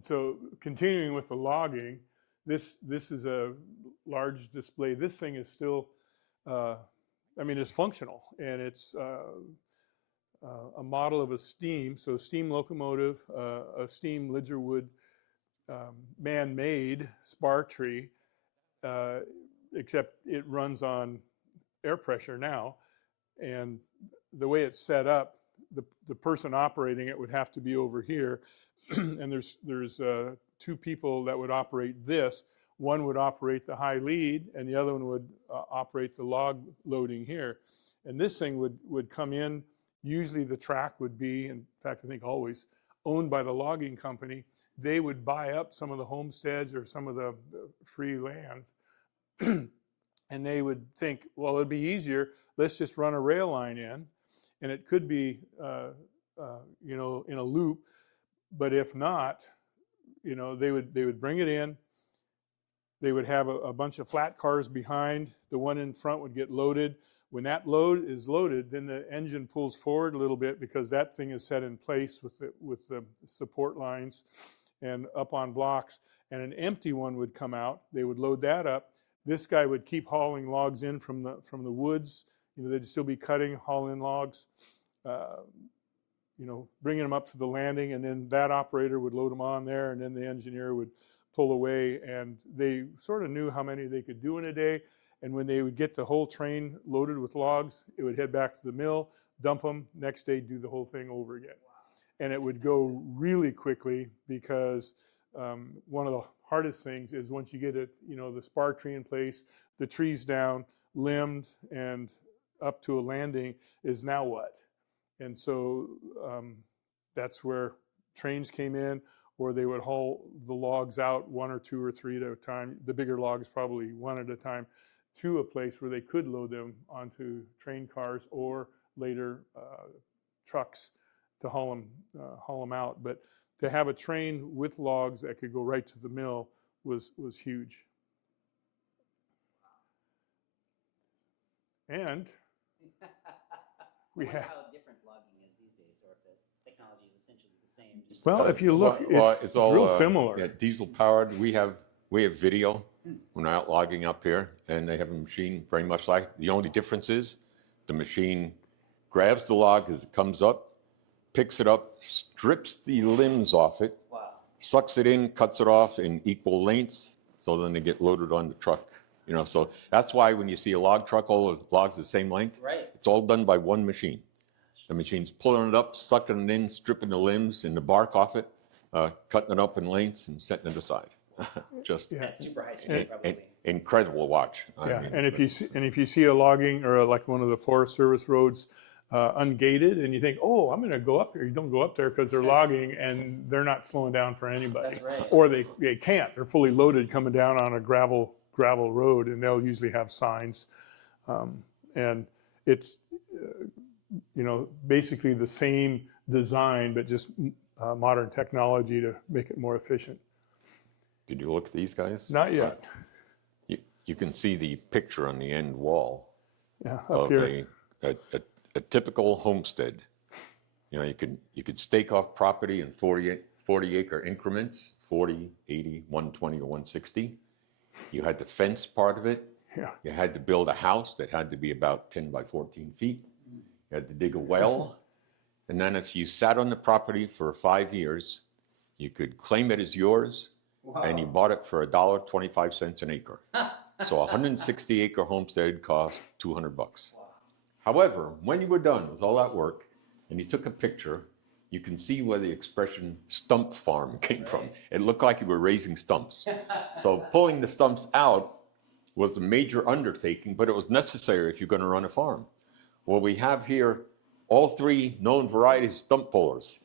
So continuing with the logging, this is a large display. This thing is still, I mean, it's functional, and it's a model of a steam, so steam locomotive, a steam Lidgerwood man-made spar tree, except it runs on air pressure now. And the way it's set up, the person operating it would have to be over here. And there's two people that would operate this. One would operate the high lead, and the other one would operate the log loading here. And this thing would come in. Usually the track would be, in fact, I think always, owned by the logging company. They would buy up some of the homesteads or some of the free lands. And they would think, well, it'd be easier. Let's just run a rail line in. And it could be, you know, in a loop. But if not, you know, they would bring it in. They would have a bunch of flat cars behind. The one in front would get loaded. When that load is loaded, then the engine pulls forward a little bit because that thing is set in place with the support lines and up on blocks. And an empty one would come out. They would load that up. This guy would keep hauling logs in from the woods. You know, they'd still be cutting, haul in logs, you know, bringing them up to the landing, and then that operator would load them on there, and then the engineer would pull away, and they sort of knew how many they could do in a day. And when they would get the whole train loaded with logs, it would head back to the mill, dump them, next day do the whole thing over again. And it would go really quickly because one of the hardest things is once you get it, you know, the spar tree in place, the tree's down, limbed, and up to a landing is now what? And so that's where trains came in, or they would haul the logs out one or two or three at a time. The bigger logs probably one at a time to a place where they could load them onto train cars or later trucks to haul them out. But to have a train with logs that could go right to the mill was huge. And we have how different logging is these days, or if the technology is essentially the same. Just well, if you look, it's all real similar. Yeah, diesel powered. We have video. We're out logging up here, and they have a machine very much like. The only difference is the machine grabs the log as it comes up, picks it up, strips the limbs off it, sucks it in, cuts it off in equal lengths, so then they get loaded on the truck. You know, so that's why when you see a log truck, all the logs the same length. Right. It's all done by one machine. The machine's pulling it up, sucking it in, stripping the limbs and the bark off it, cutting it up in lengths and setting it aside. Just super high speed, probably. Incredible to watch. Yeah, I mean, and if you see a logging or like one of the Forest Service roads ungated, and you think, oh, I'm going to go up here. You don't go up there because they're logging, and they're not slowing down for anybody. That's right. Or they can't. They're fully loaded coming down on a gravel road, and they'll usually have signs, and it's you know, basically the same design, but just modern technology to make it more efficient. Did you look at these guys? Not yet. You can see the picture on the end wall. Yeah, up of here. A typical homestead. You know, you could stake off property in 40 acre increments, 40, 80, 120, or 160. You had to fence part of it. Yeah. You had to build a house that had to be about 10 by 14 feet. You had to dig a well. And then if you sat on the property for 5 years, you could claim it as yours. Wow. And you bought it for $1.25 an acre. So a 160 acre homestead cost $200. Wow. However, when you were done with all that work and you took a picture, you can see where the expression stump farm came from. It looked like you were raising stumps. So pulling the stumps out was a major undertaking, but it was necessary if you're going to run a farm. Well, we have here all three known varieties of stump pullers.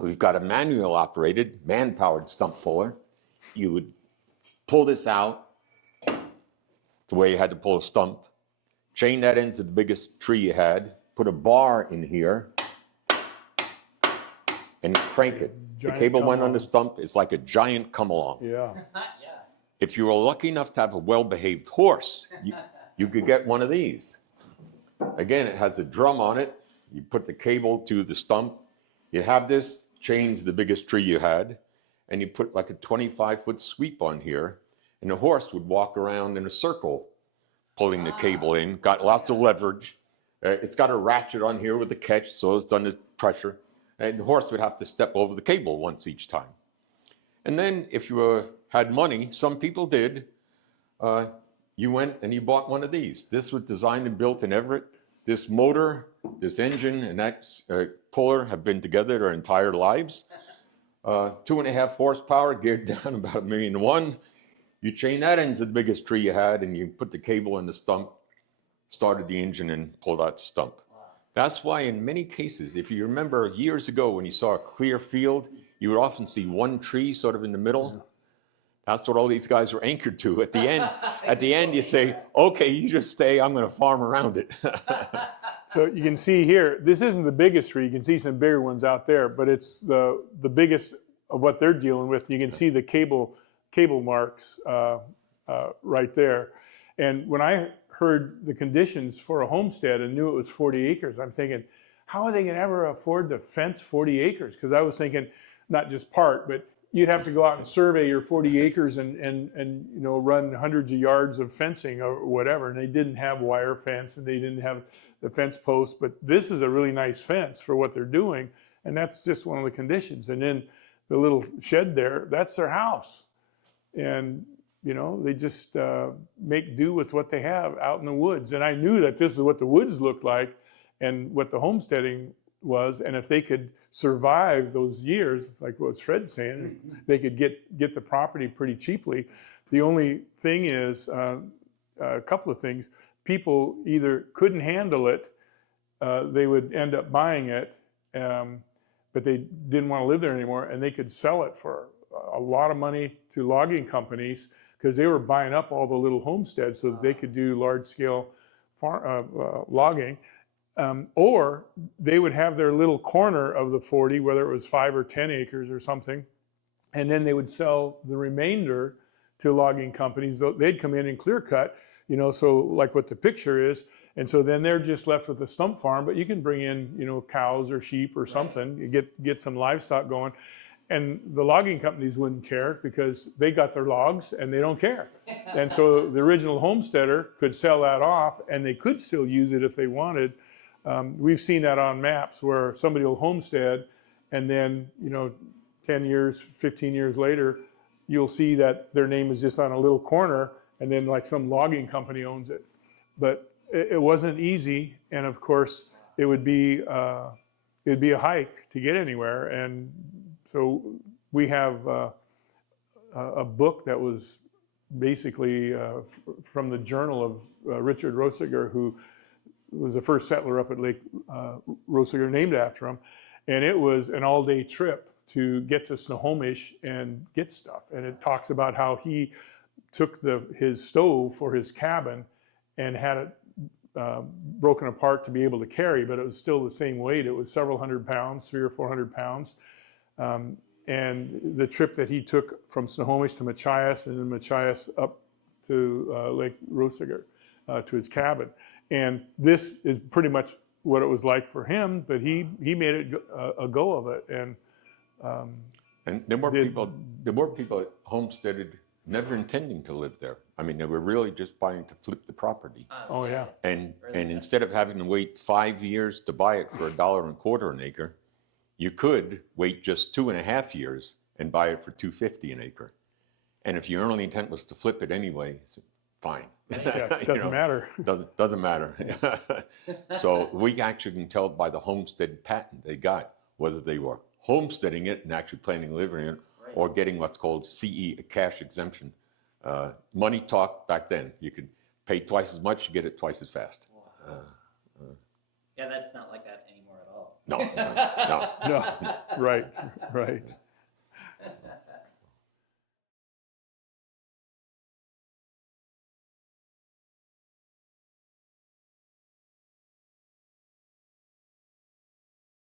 We've got a manual operated, man-powered stump puller. You would pull this out the way you had to pull a stump, chain that into the biggest tree you had, put a bar in here, and crank it. The cable went on the stump. It's like a giant come-along. Yeah. If you were lucky enough to have a well-behaved horse, you could get one of these. Again, it has a drum on it. You put the cable to the stump. You have this chained to the biggest tree you had, and you put like a 25-foot sweep on here, and the horse would walk around in a circle, pulling the cable in. Got lots of leverage. It's got a ratchet on here with a catch, so it's under pressure. And the horse would have to step over the cable once each time. And then if you had money, some people did, you went and you bought one of these. This was designed and built in Everett. This motor, this engine, and that puller have been together their entire lives. 2.5 horsepower, geared down about 1.1 million. You chain that into the biggest tree you had, and you put the cable in the stump, started the engine, and pulled out the stump. Wow. That's why in many cases, if you remember years ago when you saw a clear field, you would often see one tree sort of in the middle. That's what all these guys were anchored to. At the end, you say, okay, you just stay, I'm going to farm around it. So you can see here, this isn't the biggest tree. You can see some bigger ones out there, but it's the biggest of what they're dealing with. You can see the cable marks right there. And when I heard the conditions for a homestead and knew it was 40 acres, I'm thinking, how are they going to ever afford to fence 40 acres? Because I was thinking, not just part, but you'd have to go out and survey your 40 acres and you know, run hundreds of yards of fencing or whatever. And they didn't have wire fence and they didn't have the fence posts. But this is a really nice fence for what they're doing. And that's just one of the conditions. And then the little shed there, that's their house. And, you know, they just make do with what they have out in the woods. And I knew that this is what the woods looked like and what the homesteading was. And if they could survive those years, like what Fred's saying, they could get the property pretty cheaply. The only thing is, a couple of things. People either couldn't handle it, they would end up buying it, but they didn't want to live there anymore, and they could sell it for a lot of money to logging companies because they were buying up all the little homesteads so that they could do large-scale logging. Or they would have their little corner of the 40, whether it was 5 or 10 acres or something, and then they would sell the remainder to logging companies. They'd come in and clear cut, you know, so like what the picture is, and so then they're just left with a stump farm, but you can bring in, you know, cows or sheep or something, you get some livestock going. And the logging companies wouldn't care because they got their logs and they don't care. And so the original homesteader could sell that off and they could still use it if they wanted. We've seen that on maps where somebody will homestead and then, you know, 10 years, 15 years later, you'll see that their name is just on a little corner and then like some logging company owns it. But it wasn't easy. And of course, it'd be a hike to get anywhere. And so we have a book that was basically from the journal of Richard Rosiger, who was the first settler up at Lake Rosiger, named after him. And it was an all-day trip to get to Snohomish and get stuff. And it talks about how he took his stove for his cabin and had it broken apart to be able to carry, but it was still the same weight. It was several hundred pounds, 300 or 400 pounds. And the trip that he took from Snohomish to Machias and then Machias up to Lake Rosiger to his cabin. And this is pretty much what it was like for him, but he made it a go of it. And the more people homesteaded, never intending to live there. I mean, they were really just buying to flip the property. Oh yeah. And instead of having to wait 5 years to buy it for $1.25 an acre, you could wait just 2.5 years and buy it for $2.50 an acre. And if your only intent was to flip it anyway, fine. Yeah, it doesn't matter. Doesn't matter. So we actually can tell by the homestead patent they got whether they were homesteading it and actually planning to live in it, or getting what's called CE, a cash exemption. Money talk back then. You could pay twice as much, you get it twice as fast. Yeah, that's not like that anymore at all. No. No, right.